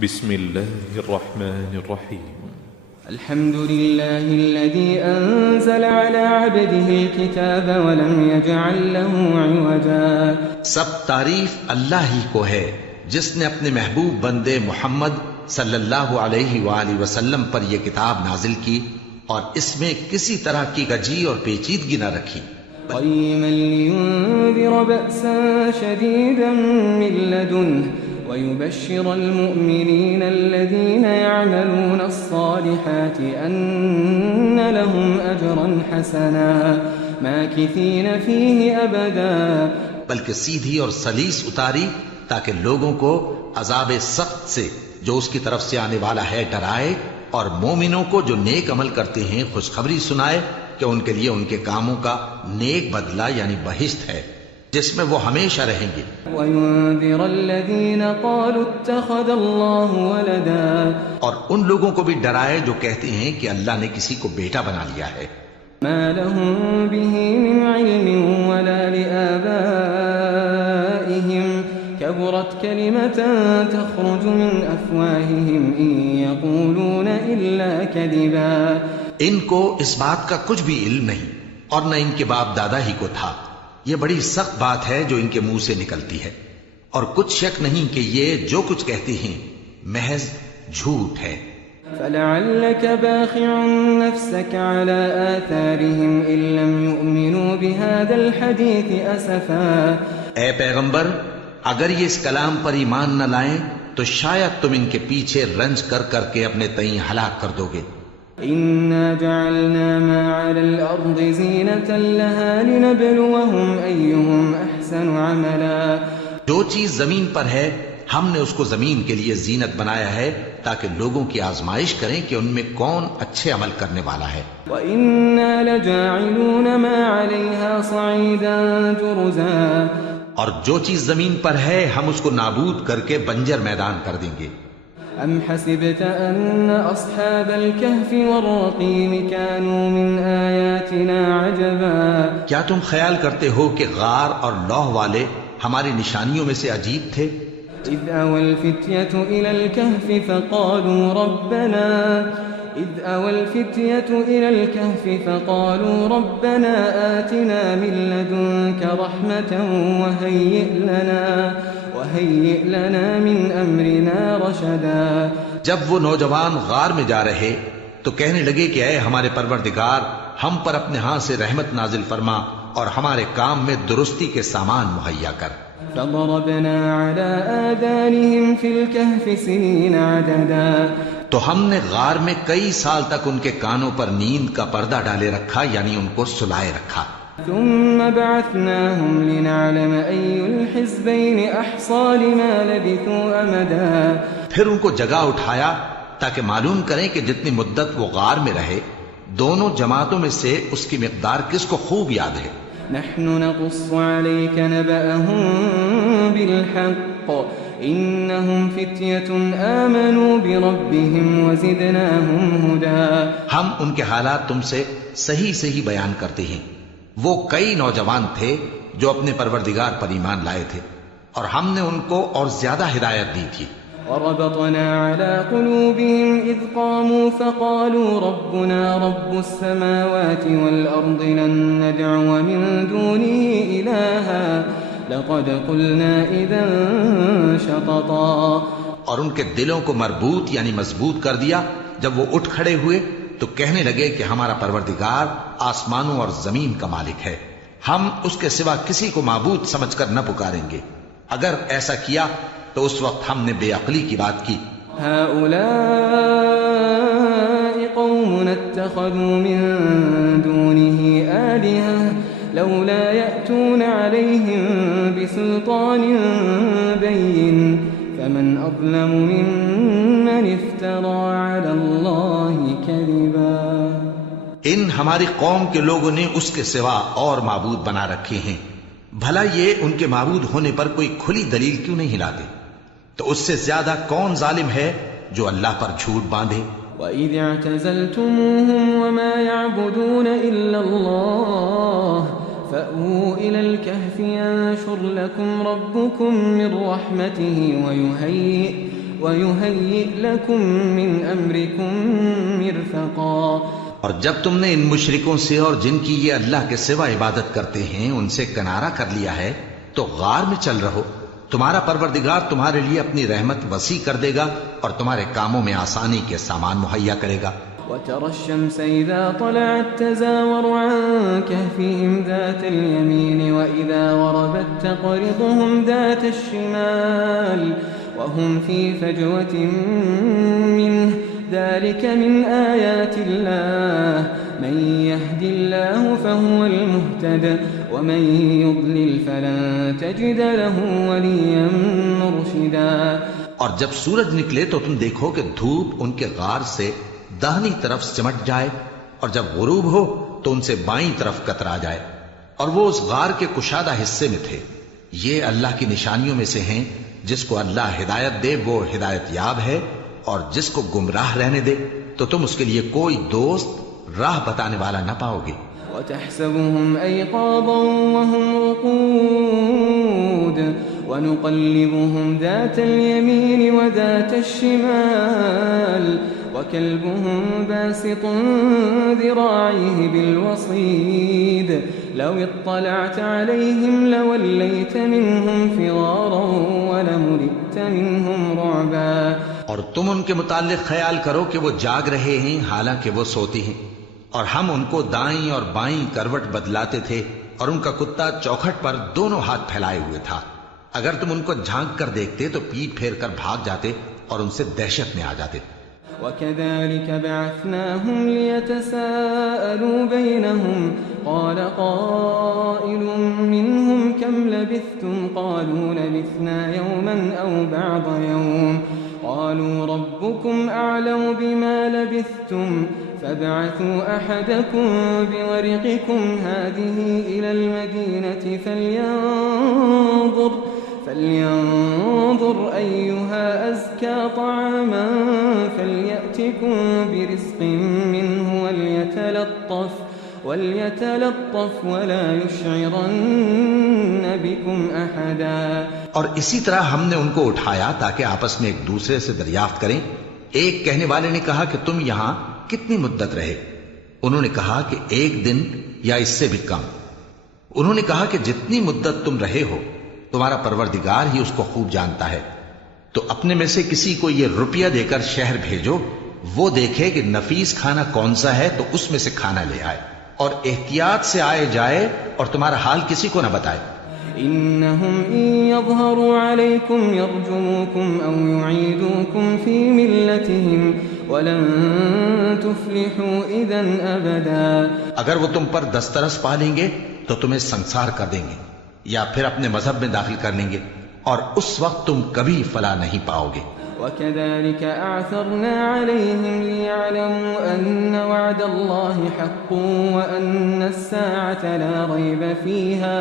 بسم الله الرحمن الرحيم. الحمد لله الذي أنزل على عبده الكتاب ولم يجعل له عوجا. سب تعریف اللہ ہی کو ہے جس نے اپنے محبوب بندے محمد صلی اللہ علیہ وآلہ وسلم پر یہ کتاب نازل کی اور اس میں کسی طرح کی گجی اور پیچیدگی نہ رکھی. قيما لينذر بأسا شديدا من لدنه ويبشر المؤمنين الذين يعملون الصالحات أن لهم أجرا حسنا ماكثين فيه أبدا. بلکہ سیدھی اور سلیس اتاری تاکہ لوگوں کو عذاب سخت سے جو اس کی طرف سے آنے والا ہے ڈرائے، اور مومنوں کو جو نیک عمل کرتے ہیں خوشخبری سنائے کہ ان کے لیے ان کے کاموں کا نیک بدلہ یعنی بہشت ہے جس میں وہ ہمیشہ رہیں گے. وَيُنذِرَ الَّذِينَ قَالُوا اتَّخَذَ اللَّهُ وَلَدًا. اور ان لوگوں کو بھی ڈرائے جو کہتے ہیں کہ اللہ نے کسی کو بیٹا بنا لیا ہے. مَا لَهُم بِهِ مِنْ عِلْمٍ وَلَا لِآبَائِهِمْ كَبُرَتْ كَلِمَةً تَخْرُجُ مِنْ أَفْوَاهِهِمْ إِنْ يَقُولُونَ إِلَّا كَذِبًا. ان کو اس بات کا کچھ بھی علم نہیں اور نہ ان کے باپ دادا ہی کو تھا. یہ بڑی سخت بات ہے جو ان کے منہ سے نکلتی ہے، اور کچھ شک نہیں کہ یہ جو کچھ کہتے ہیں محض جھوٹ ہے. فَلَعَلَّكَ بَاخِعٌ نَفْسَكَ عَلَى آثَارِهِمْ إِن لَّمْ يُؤْمِنُوا بِهَذَا الْحَدِيثِ أَسَفًا. اے پیغمبر، اگر یہ اس کلام پر ایمان نہ لائیں تو شاید تم ان کے پیچھے رنج کر کر کے اپنے تئیں ہلاک کر دو گے. إِنَّا جَعَلْنَا مَا عَلَى الْأَرْضِ زِينَةً لَهَا لِنَبْلُوَهُمْ أَيُّهُمْ أَحْسَنُ عَمَلًا. جو چیز زمین پر ہے ہم نے اس کو زمین کے لیے زینت بنایا ہے تاکہ لوگوں کی آزمائش کریں کہ ان میں کون اچھے عمل کرنے والا ہے. وَإِنَّا لَجَاعِلُونَ مَا عَلَيْهَا صَعِيدًا جُرُزًا. اور جو چیز زمین پر ہے ہم اس کو نابود کر کے بنجر میدان کر دیں گے. أَمْ حَسِبْتَ أَنَّ أَصْحَابَ الْكَهْفِ وَالرَّقِيمِ كَانُوا مِنْ آيَاتِنَا عَجَبًا. کیا تم خیال کرتے ہو کہ غار اور لوح والے ہماری نشانیوں میں سے عجیب تھے؟ إِذْ أَوَى الْفِتْيَةُ إِلَى الْكَهْفِ فَقَالُوا رَبَّنَا آتِنَا مِن لَّدُنكَ رَحْمَةً وَهَيِّئْ لَنَا مِنْ أَمْرِنَا رَشَدًا. جب وہ نوجوان غار میں جا رہے تو کہنے لگے کہ اے ہمارے پروردگار، ہم پر اپنے ہاں سے رحمت نازل فرما اور ہمارے کام میں درستی کے سامان مہیا کر. فَضَرَبْنَا عَلَىٰ آذَانِهِمْ فِي الْكَهْفِ سِنِينَ عَدَدًا. تو ہم نے غار میں کئی سال تک ان کے کانوں پر نیند کا پردہ ڈالے رکھا، یعنی ان کو سلائے رکھا. ثم بعثناهم لنعلم أي الحزبين أحصى لما لبثوا أمدا. پھر ان کو جگہ اٹھایا تاکہ معلوم کریں کہ جتنی مدت وہ غار میں رہے دونوں جماعتوں میں سے اس کی مقدار کس کو خوب یاد ہے. نحن نقص عليك نبأهم بالحق إنهم فتية آمنوا بربهم وزدناهم هدى. ہم ان کے حالات تم سے صحیح صحیح بیان کرتے ہیں. وہ کئی نوجوان تھے جو اپنے پروردگار پر ایمان لائے تھے اور ہم نے ان کو اور زیادہ ہدایت دی تھی. وربطنا على قلوبهم إذ قاموا فقالوا ربنا رب السماوات والأرض لن ندعو من دونه إلها لقد قلنا إذا شططا. اور ان کے دلوں کو مربوط یعنی مضبوط کر دیا جب وہ اٹھ کھڑے ہوئے تو کہنے لگے کہ ہمارا پروردگار آسمانوں اور زمین کا مالک ہے، ہم اس کے سوا کسی کو معبود سمجھ کر نہ پکاریں گے. اگر ایسا کیا تو اس وقت ہم نے بے عقلی کی بات کی. هؤلاء قوم اتخذوا من دونه آلهة لولا يأتون عليهم بسلطان بين فمن أظلم ممن افترى على الله كذبا. ان ہماری قوم کے لوگوں نے اس کے سوا اور معبود بنا رکھے ہیں، بھلا یہ ان کے معبود ہونے پر کوئی کھلی دلیل کیوں نہیں لاتے؟ تو اس سے زیادہ کون ظالم ہے جو اللہ پر جھوٹ باندھے. وَإِذِ اعْتَزَلْتُمُوهُمْ وَمَا يَعْبُدُونَ إِلَّا اللَّهَ فَأْوُوا إِلَى الْكَهْفِ يَنشُرْ لَكُمْ رَبُّكُمْ مِنْ رَحْمَتِهِ ويهيئ لكم من أمركم مرفقا. اور جب تم نے ان مشرکوں سے اور جن کی یہ اللہ کے سوا عبادت کرتے ہیں ان سے کنارہ کر لیا ہے تو غار میں چل رہو. تمہارا پروردگار تمہارے لیے اپنی رحمت وسیع کر دے گا اور تمہارے کاموں میں آسانی کے سامان مہیا کرے گا. وترى الشمس إذا طلعت تزاور عن كهفهم ذات اليمين وإذا غربت تقرضهم ذات الشمال وهم في فجوة منه ذلك من آيات الله من يهد الله فهو المهتد ومن يضلل فلن تجد له وليا مرشدا. اور جب سورج نکلے تو تم دیکھو کہ دھوپ ان کے غار سے داہنی طرف سمٹ جائے اور جب غروب ہو تو ان سے بائیں طرف کترا جائے اور وہ اس غار کے کشادہ حصے میں تھے. یہ اللہ کی نشانیوں میں سے ہیں. جس کو اللہ ہدایت دے وہ ہدایت یاب ہے اور جس کو گمراہ رہنے دے تو تم اس کے لیے کوئی دوست راہ بتانے والا نہ پاؤ گے. وتحسبهم أيقاظا وهم رقود ونقلبهم ذات اليمين وذات الشمال وكلبهم باسط ذراعيه بالوصيد لو اطلعت عليهم لوليت منهم فرارا ولملئت منهم رعبا. اور تم ان کے متعلق خیال کرو کہ وہ جاگ رہے ہیں حالانکہ وہ سوتے ہیں اور ہم ان کو دائیں اور بائیں کروٹ بدلاتے تھے اور ان کا کتا چوکھٹ پر دونوں ہاتھ پھیلائے ہوئے تھا. اگر تم ان کو جھانک کر دیکھتے تو پیٹ پھیر کر بھاگ جاتے اور ان سے دہشت میں آ جاتے. وكذلك بعثناهم ليتساءلوا بينهم قال قائل منهم كم لبثتم قالوا لبثنا يوما أو بعض يوم قالوا ربكم أعلم بما لبثتم فابعثوا أحدكم بورقكم هذه إلى المدينة فلينظر أيها أزكى طعاما فليأتكم برزق منه وليتلطف ولا يشعرن بكم أحدا. اور اسی طرح ہم نے ان کو اٹھایا تاکہ آپس میں ایک دوسرے سے دریافت کریں. ایک کہنے والے نے کہا کہ تم یہاں کتنی مدت رہے؟ انہوں نے کہا کہ 1 دن یا اس سے بھی کم. انہوں نے کہا کہ جتنی مدت تم رہے ہو تمہارا پروردگار ہی اس کو خوب جانتا ہے. تو اپنے میں سے کسی کو یہ روپیہ دے کر شہر بھیجو وہ دیکھے کہ نفیس کھانا کون سا ہے تو اس میں سے کھانا لے آئے اور احتیاط سے آئے جائے اور تمہارا حال کسی کو نہ بتائے. إنهم إن يظهروا عليكم يرجموكم أو يعيدوكم في ملتهم ولن تفلحوا إذا أبدا. اگر وہ تم پر دسترس پا لیں گے تو تمہیں سنسار کر دیں گے یا پھر اپنے مذہب میں داخل کر لیں گے اور اس وقت تم کبھی فلاح نہیں پاؤ گے. وكذلك أعثرنا عليهم ليعلموا أن وعد الله حق وأن الساعة لا ريب فيها